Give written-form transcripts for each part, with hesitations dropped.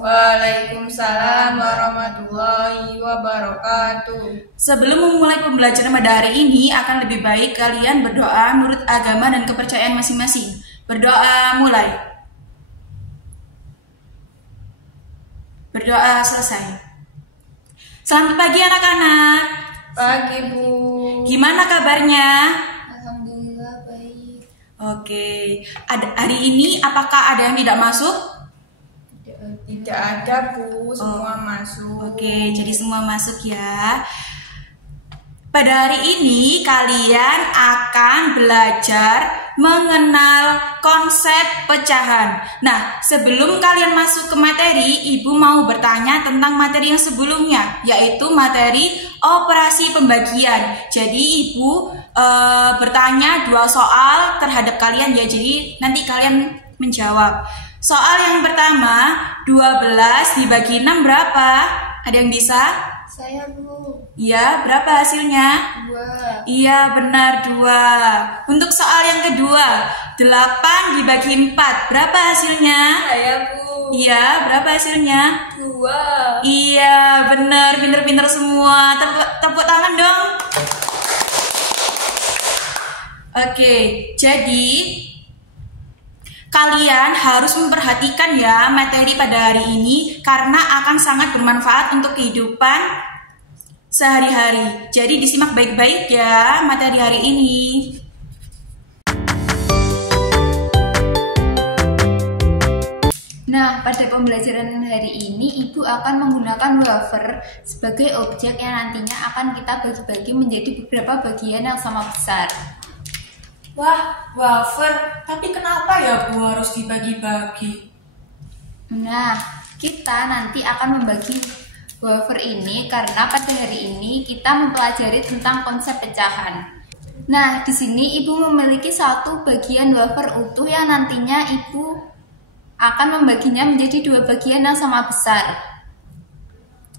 Waalaikumsalam warahmatullahi wabarakatuh. Sebelum memulai pembelajaran pada hari ini, akan lebih baik kalian berdoa menurut agama dan kepercayaan masing-masing. Berdoa mulai. Berdoa selesai. Selamat pagi anak-anak. Pagi, Bu. Gimana kabarnya? Alhamdulillah baik. Oke. Hari ini apakah ada yang tidak masuk? Tidak ada, Bu. Semua masuk. Oke, jadi semua masuk ya. Pada hari ini kalian akan belajar mengenal konsep pecahan. Nah, sebelum kalian masuk ke materi, Ibu mau bertanya tentang materi yang sebelumnya, yaitu materi operasi pembagian. Jadi Ibu bertanya 2 soal terhadap kalian ya, jadi nanti kalian menjawab. Soal yang pertama, 12 dibagi 6 berapa? Ada yang bisa? Saya, Bu. Iya, berapa hasilnya? 2. Iya, benar 2. Untuk soal yang kedua, 8 dibagi 4, berapa hasilnya? Saya, Bu. Iya, berapa hasilnya? 2. Iya, benar, pinter-pinter semua. Tepuk tangan dong. Oke, jadi kalian harus memperhatikan ya materi pada hari ini karena akan sangat bermanfaat untuk kehidupan sehari-hari. Jadi disimak baik-baik ya materi hari ini. Nah, pada pembelajaran hari ini Ibu akan menggunakan wafer sebagai objek yang nantinya akan kita bagi-bagi menjadi beberapa bagian yang sama besar. Wah, wafer. Tapi kenapa ya Bu harus dibagi-bagi? Nah, kita nanti akan membagi wafer ini karena pada hari ini kita mempelajari tentang konsep pecahan. Nah, di sini Ibu memiliki satu bagian wafer utuh yang nantinya Ibu akan membaginya menjadi 2 bagian yang sama besar.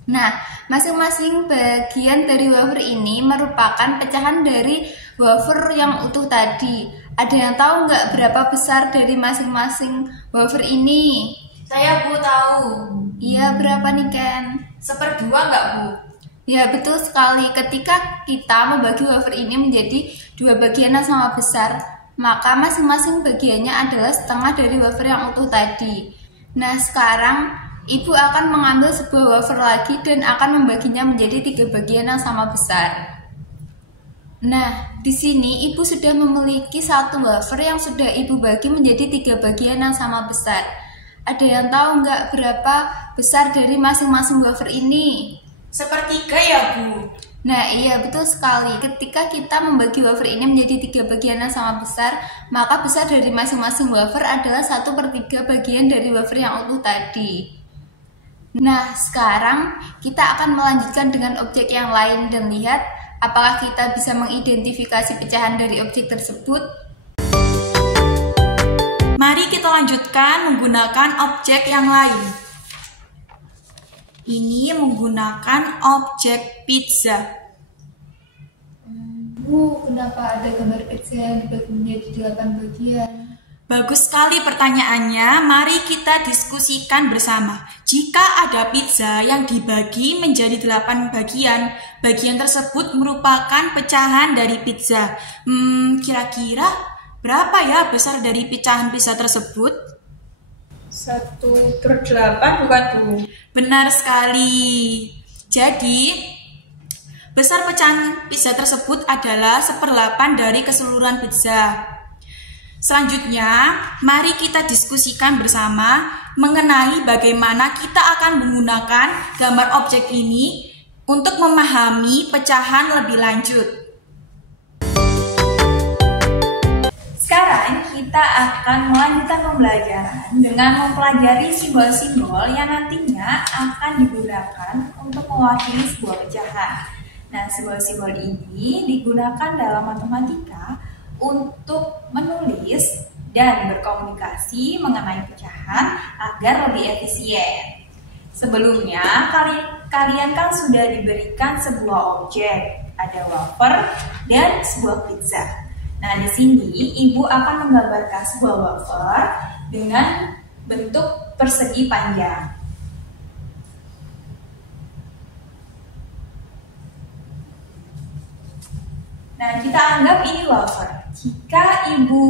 Nah, masing-masing bagian dari wafer ini merupakan pecahan dari wafer yang utuh tadi. Ada yang tahu nggak berapa besar dari masing-masing wafer ini? Saya Bu tahu. Iya, berapa nih Ken? 1/2 nggak Bu? Ya, betul sekali. Ketika kita membagi wafer ini menjadi 2 bagian yang sama besar, maka masing-masing bagiannya adalah setengah dari wafer yang utuh tadi. Nah, sekarang Ibu akan mengambil sebuah wafer lagi dan akan membaginya menjadi 3 bagian yang sama besar. Nah, di sini Ibu sudah memiliki satu wafer yang sudah Ibu bagi menjadi 3 bagian yang sama besar. Ada yang tahu nggak berapa besar dari masing-masing wafer ini? 1/3 ya Bu? Nah, iya betul sekali. Ketika kita membagi wafer ini menjadi 3 bagian yang sama besar, maka besar dari masing-masing wafer adalah 1/3 bagian dari wafer yang utuh tadi. Nah, sekarang kita akan melanjutkan dengan objek yang lain dan lihat apakah kita bisa mengidentifikasi pecahan dari objek tersebut. Mari kita lanjutkan menggunakan objek yang lain. Ini menggunakan objek pizza. Bu, kenapa ada gambar pizza yang dibagi menjadi 8 bagian? Bagus sekali pertanyaannya, mari kita diskusikan bersama. Jika ada pizza yang dibagi menjadi 8 bagian, bagian tersebut merupakan pecahan dari pizza. Kira-kira berapa ya besar dari pecahan pizza tersebut? 1/8 bukan, Bu? Benar sekali. Jadi, besar pecahan pizza tersebut adalah 1/8 dari keseluruhan pizza. Selanjutnya, mari kita diskusikan bersama mengenai bagaimana kita akan menggunakan gambar objek ini untuk memahami pecahan lebih lanjut. Sekarang kita akan melanjutkan pembelajaran dengan mempelajari simbol-simbol yang nantinya akan digunakan untuk mewakili sebuah pecahan. Nah, simbol-simbol ini digunakan dalam matematika untuk menulis dan berkomunikasi mengenai pecahan agar lebih efisien. Sebelumnya, kalian kan sudah diberikan sebuah objek, ada wafer dan sebuah pizza. Nah, di sini Ibu akan menggambarkan sebuah wafer dengan bentuk persegi panjang. Nah, kita anggap ini wafer. Jika Ibu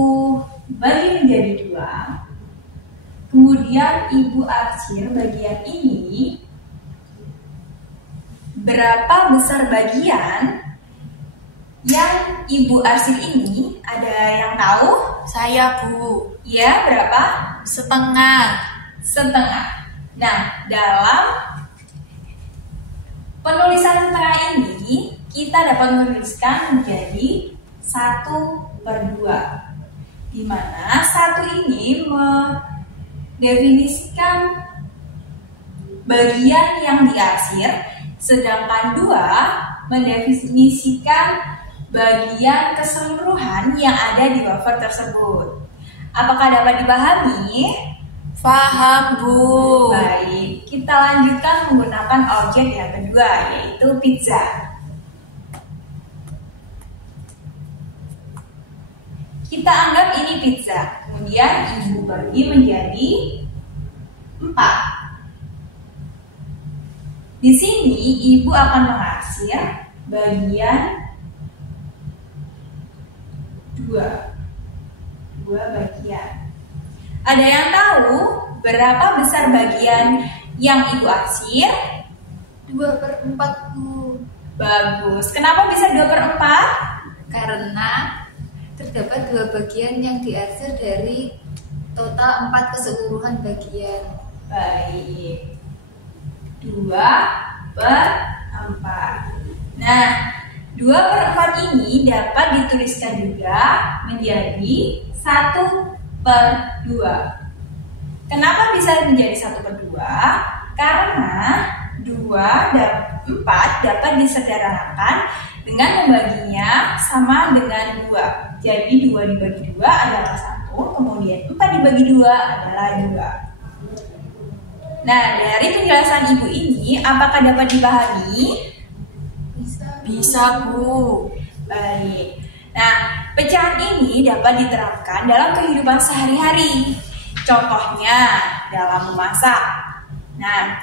bagi menjadi 2, kemudian Ibu arsir bagian ini, berapa besar bagian yang Ibu arsir ini? Ada yang tahu? Saya, Bu. Ya, berapa? Setengah. Nah, dalam penulisan setengah ini, kita dapat menuliskan menjadi 1/2, di mana 1 ini mendefinisikan bagian yang diarsir, sedangkan 2 mendefinisikan bagian keseluruhan yang ada di wafer tersebut. Apakah dapat dipahami? Paham, Bu. Baik, kita lanjutkan menggunakan objek yang kedua, yaitu pizza. Kita anggap ini pizza, kemudian Ibu bagi menjadi 4. Di sini Ibu akan mengarsir bagian 2 bagian. Ada yang tahu berapa besar bagian yang Ibu arsir? 2/4, Bu. Bagus. Kenapa bisa 2/4? Karena terdapat 2 bagian yang diarsir dari total 4 keseluruhan bagian. Baik. 2/4. Nah, 2/4 ini dapat dituliskan juga menjadi 1/2. Kenapa bisa menjadi 1/2? Karena 2/4 dapat disederhanakan dengan membaginya sama dengan 2. Jadi 2 dibagi 2 adalah 1, kemudian 4 dibagi 2 adalah 2. Nah, dari penjelasan Ibu ini, apakah dapat dipahami? Bisa, Bu. Baik. Nah, pecahan ini dapat diterapkan dalam kehidupan sehari-hari. Contohnya dalam memasak. Nah,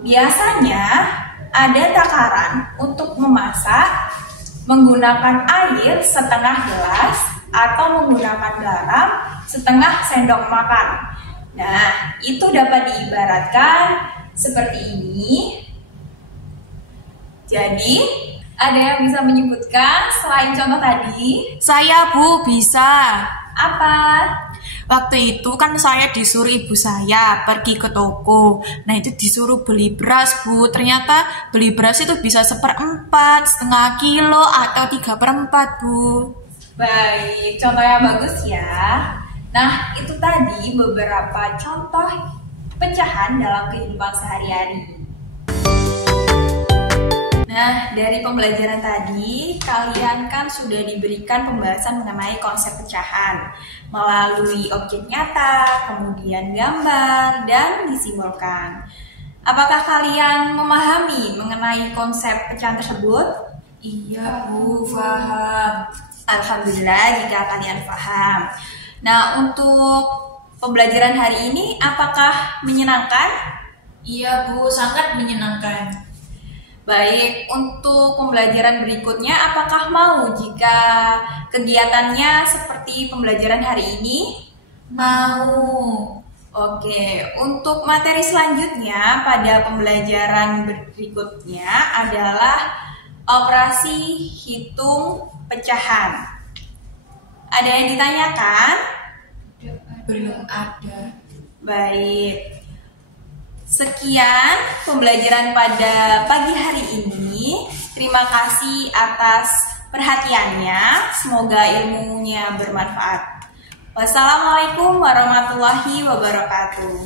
biasanya ada takaran untuk memasak menggunakan air setengah gelas atau menggunakan garam setengah sendok makan. Nah, itu dapat diibaratkan seperti ini. Jadi, ada yang bisa menyebutkan selain contoh tadi? Saya, Bu, bisa. Apa? Waktu itu kan saya disuruh ibu saya pergi ke toko. Nah, itu disuruh beli beras, Bu. Ternyata beli beras itu bisa 1/4, setengah kilo, atau 3/4, Bu. Baik, contohnya bagus ya. Nah, itu tadi beberapa contoh pecahan dalam kehidupan sehari-hari. Nah, dari pembelajaran tadi, kalian kan sudah diberikan pembahasan mengenai konsep pecahan melalui objek nyata, kemudian gambar, dan disimbolkan. Apakah kalian memahami mengenai konsep pecahan tersebut? Iya, Bu, paham. Alhamdulillah jika kalian paham. Nah, untuk pembelajaran hari ini apakah menyenangkan? Iya, Bu, sangat menyenangkan. Baik, untuk pembelajaran berikutnya apakah mau jika kegiatannya seperti pembelajaran hari ini? Mau. Oke, untuk materi selanjutnya pada pembelajaran berikutnya adalah operasi hitung pecahan. Ada yang ditanyakan? Belum ada. Baik. Sekian pembelajaran pada pagi hari ini. Terima kasih atas perhatiannya. Semoga ilmunya bermanfaat. Wassalamualaikum warahmatullahi wabarakatuh.